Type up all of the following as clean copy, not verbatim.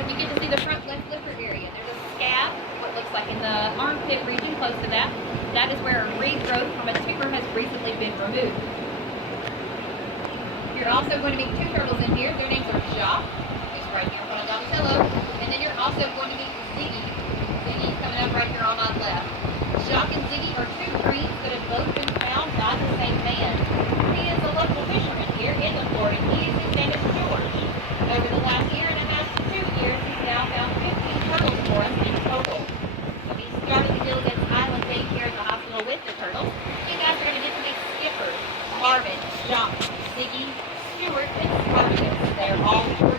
you get to see the front left liver area. There's a scab, what looks like in the armpit region close to that. That is where a regrowth from a tumor has recently been removed. You're also going to meet two turtles in here. Their names are Jacques, who's right here in front of Donatello. And then you're also going to meet Ziggy. Ziggy's coming up right here on my left. Jacques and Ziggy are two breeds that have both been found by the same man. He is a local fisherman here in the Florida Keys. His name is George. Over the last year and a half to 2 years, he's now found 15 turtles for us in total. So he started the Gilligan's Island day here at the hospital with the turtles. You guys are going to get to meet Skipper, Marvin, Jacques, Ziggy, Stuart, and Spartacus. They're all short.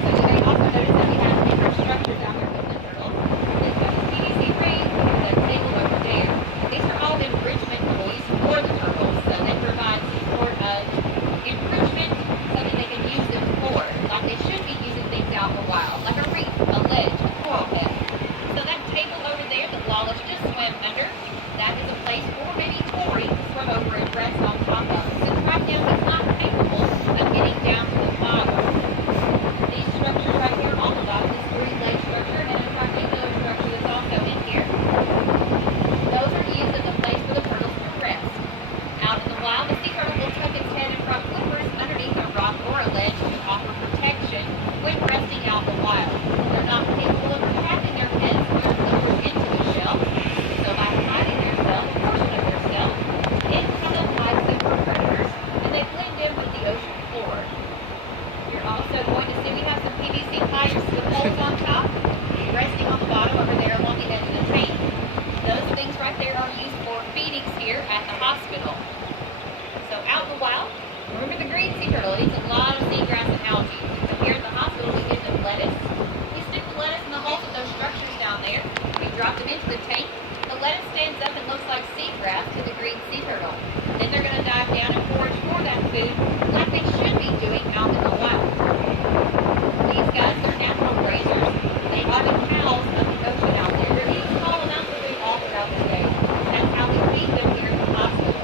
So you may also notice that we have different structures out there with the turtles. We've got the PVC ring, we've got a table over there. These are all enrichment toys for the turtles, so they provide some sort of enrichment so that they can use them for, like they should be using things out in the wild, like a reef, a ledge, a coral head. So that table over there that Lawless just swam under, that is a place for maybe Tori to swim over and rest on top of. Since right now he's not capable of getting down to the bottom. These structures right here on the bottom, this three-leg structure and a triangular structure that's also in here, those are used as a place for the turtles to rest. Out in the wild, the sea turtle will tuck its head and front flippers underneath a rock or a ledge to offer protection when resting out in the wild. They're not capable of trapping their heads or their flippers into the shell, so by hiding themselves, a portion of themselves, it kind of hides them from predators, and they blend in with the ocean floor. You're also going to see we have some PVC pipes with holes on top, resting on the bottom over there along the edge of the tank. Those things right there are used for feedings here at the hospital. So out in the wild, remember the green sea turtle, it eats a lot of seagrass and algae. So here at the hospital we give them lettuce. We stick the lettuce in the holes of those structures down there. We drop them into the tank. The lettuce stands up and looks like seagrass to the green sea turtle. Then they're going to dive down and forage for that food like they should be doing out in the wild. These guys, they're natural grazers. They are the cows of the ocean out there. They're eating small amounts of food all throughout the day. That's how we feed them here at the hospital.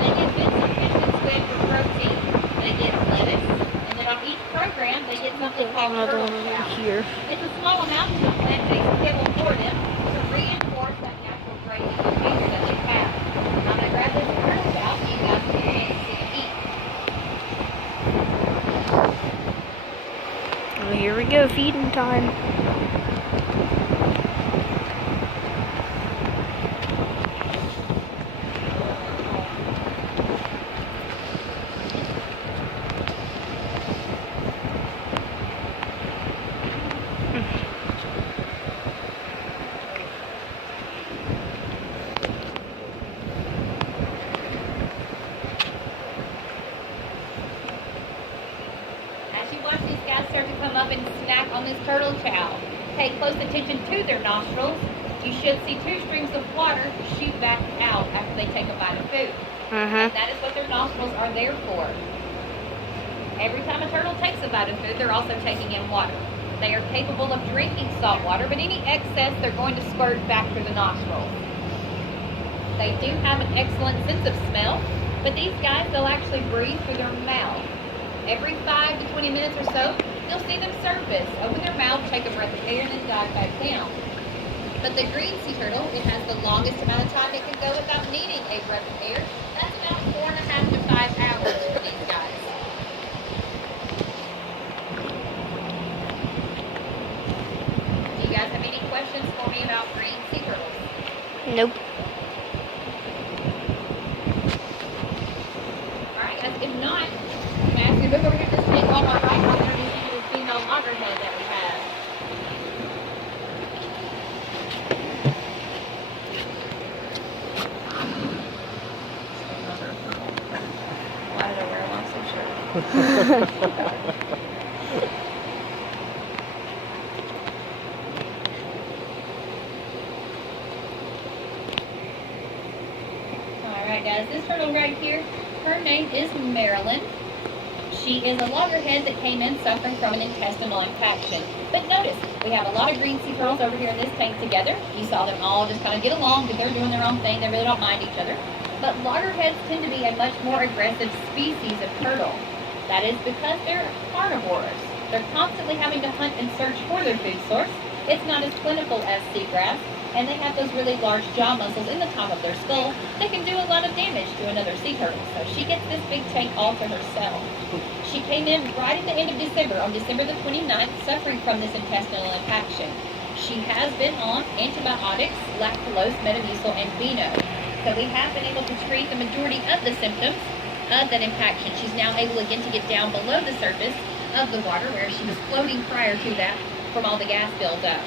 They get bits of fish and squid for protein. They get lettuce. And then on each program, they get something called turtle chow. Here. It's a small amount of the plant-based kibble for them to reinforce that natural grazing behavior that they have. I'm going to grab this turtle chow so you guys can get a chance to see it eat. Well, here we go, feeding time. As you watch these guys start to come up and snack on this turtle chow, pay close attention to their nostrils. You should see two streams of water shoot back out after they take a bite of food. And that is what their nostrils are there for. Every time a turtle takes a bite of food, they're also taking in water. They are capable of drinking salt water, but any excess they're going to squirt back through the nostrils. They do have an excellent sense of smell, but these guys, they'll actually breathe through their mouth. Every 5 to 20 minutes or so, you'll see them surface, open their mouth, take a breath of air, and then dive back down. But the green sea turtle, it has the longest amount of time it can go without needing a breath of air. That's about 4.5 to 5 hours for these guys. Do you guys have any questions for me about green sea turtles? Nope. Alright guys, if not, I'm going to ask you to move over here to this tank on my right and introduce you to the female loggerhead that we have. Why did I wear a long sleeve shirt? Alright guys, this turtle right here, her name is Marilyn. She is a loggerhead that came in suffering from an intestinal infection. But notice, we have a lot of green sea turtles over here in this tank together. You saw them all just kind of get along because they're doing their own thing. They really don't mind each other. But loggerheads tend to be a much more aggressive species of turtle. That is because they're carnivores. They're constantly having to hunt and search for their food source. It's not as plentiful as seagrass, and they have those really large jaw muscles in the top of their skull that can do a lot of damage to another sea turtle. So she gets this big tank all to herself. She came in right at the end of December, on December the 29th, suffering from this intestinal impaction. She has been on antibiotics, lactulose, Metamucil, and Beano. So we have been able to treat the majority of the symptoms of that impaction. She's now able again to get down below the surface of the water where she was floating prior to that from all the gas buildup.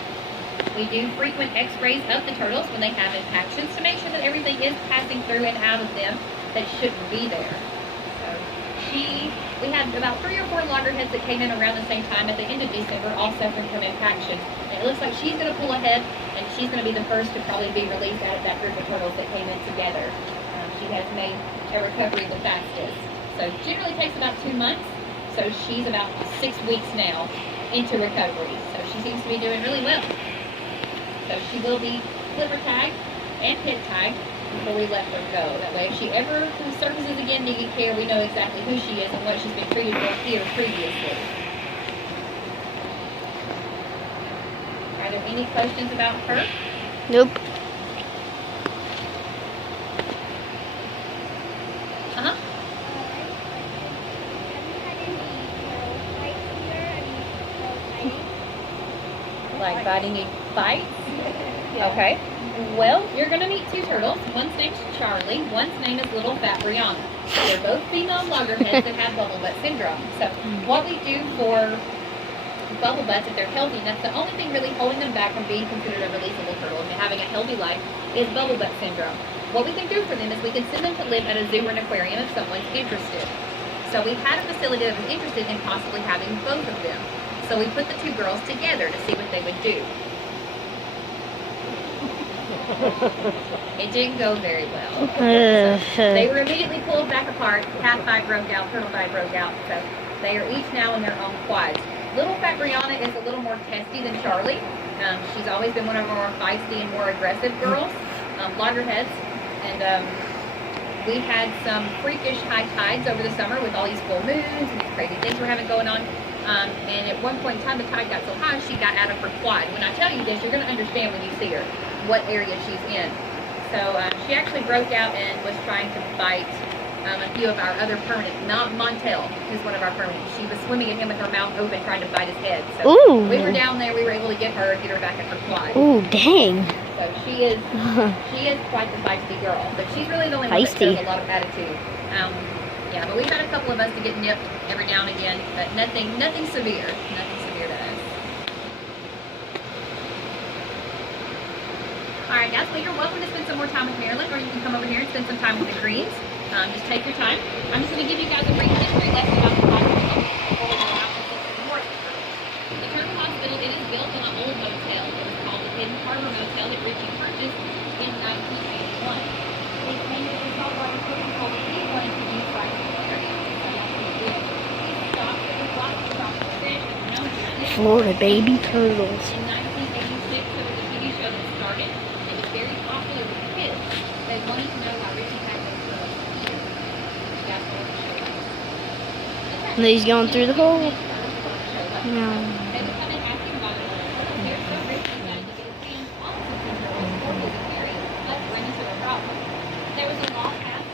We do frequent x-rays of the turtles when they have impactions to make sure that everything is passing through and out of them that shouldn't be there. So we had about 3 or 4 loggerheads that came in around the same time at the end of December, all suffering from impaction. And it looks like she's going to pull ahead, and she's going to be the first to probably be released out of that group of turtles that came in together. She has made a recovery the fastest. So generally takes about 2 months. So she's about 6 weeks now into recovery. So she seems to be doing really well. So she will be liver tagged and pit tagged before we let her go. That way if she ever surfaces again needing care, we know exactly who she is and what she's been treated for here previously. Are there any questions about her? Nope. Uh-huh. Like biting fights? Yeah. Okay. Well, you're going to meet 2 turtles. One's name's Charlie. One's name is Little Fat Brianna. They're both female loggerheads that have bubble butt syndrome. So what we do for bubble butts, if they're healthy, and that's the only thing really holding them back from being considered a releasable turtle and having a healthy life, is bubble butt syndrome. What we can do for them is we can send them to live at a zoo or an aquarium if someone's interested. So we had a facility that was interested in possibly having both of them. So we put the 2 girls together to see what they would do. It didn't go very well. They were immediately pulled back apart. Cat fight broke out, turtle fight broke out. So they are each now in their own quads. Little Fat Brianna is a little more testy than Charlie. She's always been one of our more feisty and more aggressive girls, loggerheads. And we had some freakish high tides over the summer with all these full moons and these crazy things we're having going on. And at one point in time, the tide got so high, she got out of her quad. When I tell you this, you're going to understand when you see her, what area she's in. So she actually broke out and was trying to bite a few of our other permanent. Montel is one of our permanents. She was swimming at him with her mouth open, trying to bite his head. So Ooh. we were down there. We were able to get her back in her quad. Ooh, dang. So she is quite the feisty girl. But she's really the only one that Feisty. shows a lot of attitude. Yeah, but we've had a couple of us to get nipped every now and again, but nothing severe. Nothing severe to us. Alright guys, well you're welcome to spend some more time with Marilyn, or you can come over here and spend some time with the Greens. Just take your time. I'm just going to give you guys a brief history lesson about the hospital before we go out and see some more. The Turtle Hospital, it is built on an old motel. It was called the Hidden Harbor Motel that Richie purchased in 1981. They came with a saltwater swimming pool that he wanted to use right there. So that's what he did. He stocked it with lots of tropical fish that were known to live. Florida baby turtles. In 1986, there was a TV show that started. It was very popular with kids. They wanted to know why Richie had those turtles here. That's what the show was. And he's going through the hole. No. No. They would come and ask him about the turtles. They're so rich he wanted to get his hands on some sea turtles for his aquarium. Let's bring into the problem. There was a law passed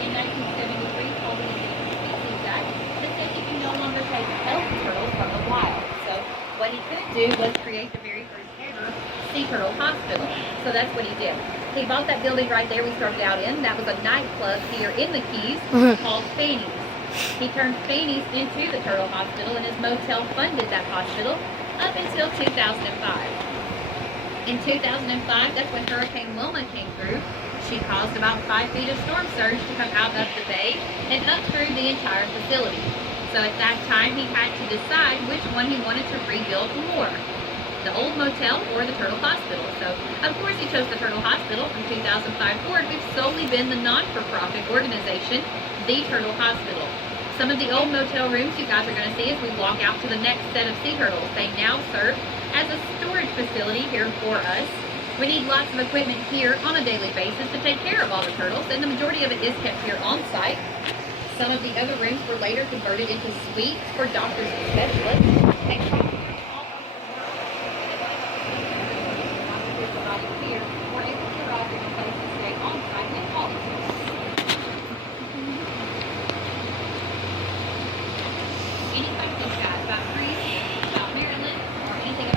in 1973 called the Endangered Species Act that said he can no longer take healthy turtles from the wild. So what he could do was create the very first ever sea turtle hospital. So that's what he did. He bought that building right there we started out in. That was a nightclub here in the Keys called Fanny's. He turned Fanny's into the Turtle Hospital, and his motel funded that hospital up until 2005. In 2005, that's when Hurricane Wilma came through. She caused about 5 feet of storm surge to come out of the bay and up through the entire facility. So at that time, he had to decide which one he wanted to rebuild more, the old motel or the Turtle Hospital. So, of course, he chose the Turtle Hospital. From 2005 forward, we've solely been the non-for-profit organization, the Turtle Hospital. Some of the old motel rooms you guys are going to see as we walk out to the next set of sea turtles. They now serve as a storage facility here for us. We need lots of equipment here on a daily basis to take care of all the turtles, and the majority of it is kept here on site. Some of the other rooms were later converted into suites for doctors and specialists. Next slide.